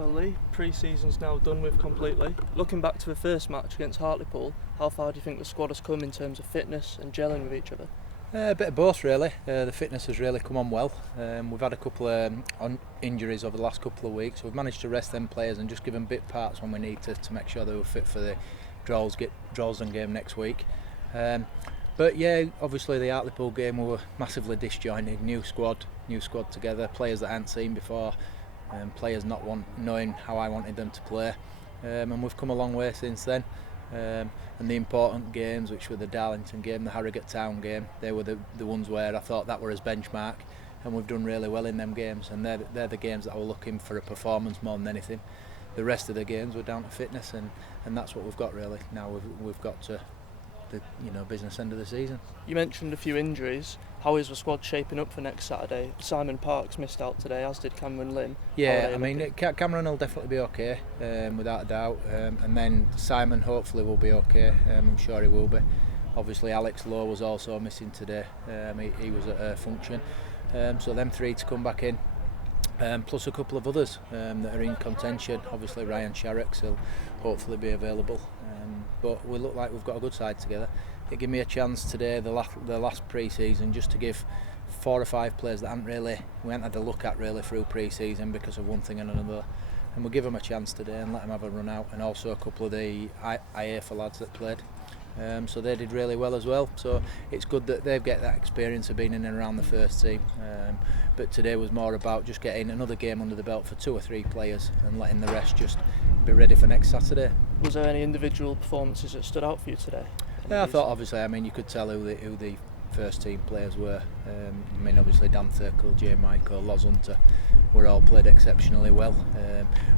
Well, Lee, pre-season's now done with completely. Looking back to the first match against Hartlepool, how far do you think the squad has come in terms of fitness and gelling with each other? A bit of both really. The fitness has really come on well. We've had a couple of injuries over the last couple of weeks. We've managed to rest them players and just give them bit parts when we need to make sure they were fit for the Droylsden game next week. But yeah, obviously the Hartlepool game we were massively disjointed. New squad together, players that I hadn't seen before, players not knowing how I wanted them to play. And we've come a long way since then. And the important games, which were the Darlington game, the Harrogate Town game, they were the ones where I thought that were as benchmark, and we've done really well in them games, and they're the games that I was looking for a performance more than anything. The rest of the games were down to fitness, and that's what we've got really. Now we've got to the business end of the season. You mentioned a few injuries. How is the squad shaping up for next Saturday? Simon Parks missed out today, as did Cameron Lim. Yeah, I mean Cameron will definitely be okay, without a doubt, and then Simon hopefully will be okay. I'm sure he will be. Obviously Alex Lowe was also missing today. He was at a function, so them three to come back in. Plus a couple of others that are in contention. Obviously Ryan Sharrocks will hopefully be available, but we look like we've got a good side together. It gave me a chance today, the last pre-season, just to give 4 or 5 players that we hadn't had a look at really through pre-season because of one thing and another, and we'll give them a chance today and let them have a run out, and also a couple of the AFC lads that played. So they did really well as well, so it's good that they've got that experience of being in and around the first team, but today was more about just getting another game under the belt for 2 or 3 players and letting the rest just be ready for next Saturday. Was there any individual performances that stood out for you today? Yeah, I thought obviously, you could tell who the first team players were. Obviously Dan Thurkel, J Michael, Loz Hunter were all played exceptionally well.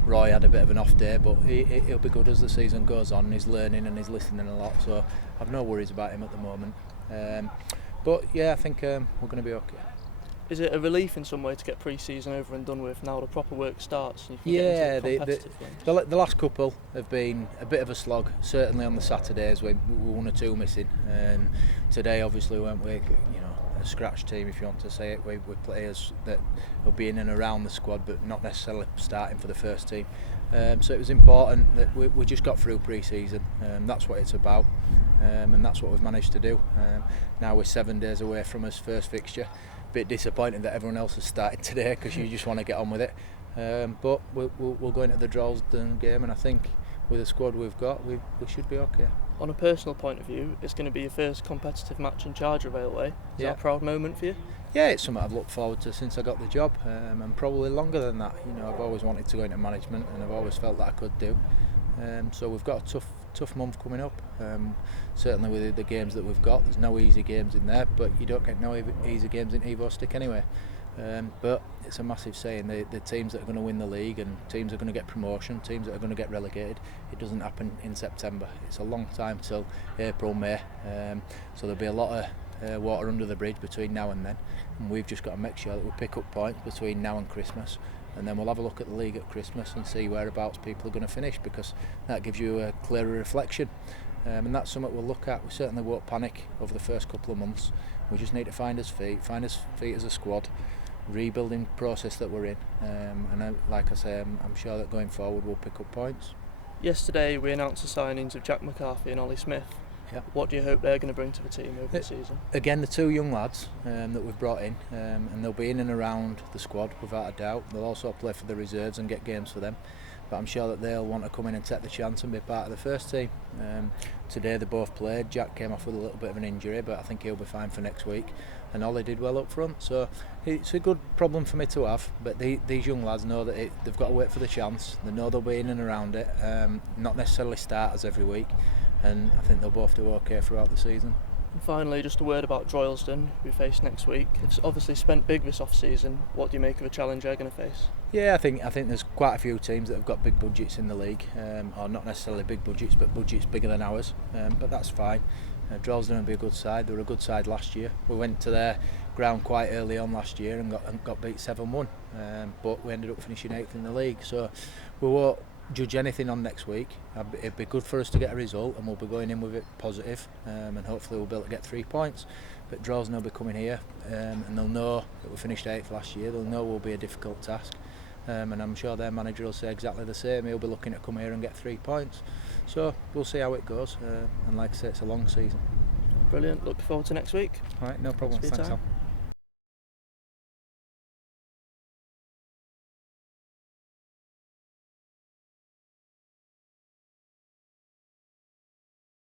Roy had a bit of an off day, but he'll be good as the season goes on. He's learning and he's listening a lot, so I've no worries about him at the moment. But yeah, I think we're going to be okay. Is it a relief in some way to get pre-season over and done with now the proper work starts? And you can get into competitive games? The last couple have been a bit of a slog. Certainly on the Saturdays we were 1 or 2 missing, and today obviously weren't we a scratch team, if you want to say it, with players that will be in and around the squad but not necessarily starting for the first team. So it was important that we just got through pre-season. That's what it's about, and that's what we've managed to do. Now we're 7 days away from his first fixture. Bit disappointed that everyone else has started today because you just want to get on with it, but we'll go into the Droylsden game, and I think with the squad we've got we should be okay. On a personal point of view, it's going to be your first competitive match in charge of Railway. Is that a proud moment for you? Yeah, it's something I've looked forward to since I got the job, and probably longer than that. I've always wanted to go into management, and I've always felt that I could do. So we've got a tough month coming up. Certainly with the games that we've got, there's no easy games in there, but you don't get no easy games in Evo-stik anyway. But it's a massive saying, the teams that are going to win the league and teams that are going to get promotion, teams that are going to get relegated, it doesn't happen in September. It's a long time till April, May, so there'll be a lot of water under the bridge between now and then, and we've just got to make sure that we pick up points between now and Christmas, and then we'll have a look at the league at Christmas and see whereabouts people are going to finish, because that gives you a clearer reflection, and that's something we'll look at. We certainly won't panic over the first couple of months. We just need to find us feet as a squad, rebuilding process that we're in, and like I say, I'm sure that going forward we'll pick up points. Yesterday we announced the signings of Jack McCarthy and Ollie Smith. Yep. What do you hope they're going to bring to the team over the season? Again, the 2 young lads that we've brought in, and they'll be in and around the squad without a doubt. They'll also play for the reserves and get games for them, but I'm sure that they'll want to come in and take the chance and be part of the first team. Today they both played. Jack came off with a little bit of an injury, but I think he'll be fine for next week, and Ollie did well up front, so it's a good problem for me to have. But these young lads know that they've got to wait for the chance. They know they'll be in and around it, not necessarily starters every week, and I think they'll both do okay throughout the season. And finally, just a word about Droylsden, who we face next week. It's obviously spent big this off-season. What do you make of the challenge they're going to face? Yeah, I think there's quite a few teams that have got big budgets in the league, or not necessarily big budgets, but budgets bigger than ours. But that's fine. Droylsden will be a good side. They were a good side last year. We went to their ground quite early on last year and got beat 7-1, but we ended up finishing 8th in the league. So we won't judge anything on next week. It'd be good for us to get a result, and we'll be going in with it positive, and hopefully we'll be able to get 3 points. But Droylsden will be coming here, and they'll know that we finished 8th last year. They'll know it will be a difficult task, and I'm sure their manager will say exactly the same. He'll be looking to come here and get 3 points. So we'll see how it goes, and like I say, it's a long season. Brilliant. Looking forward to next week. All right, no problem. Thanks for your Thanks, time. Al.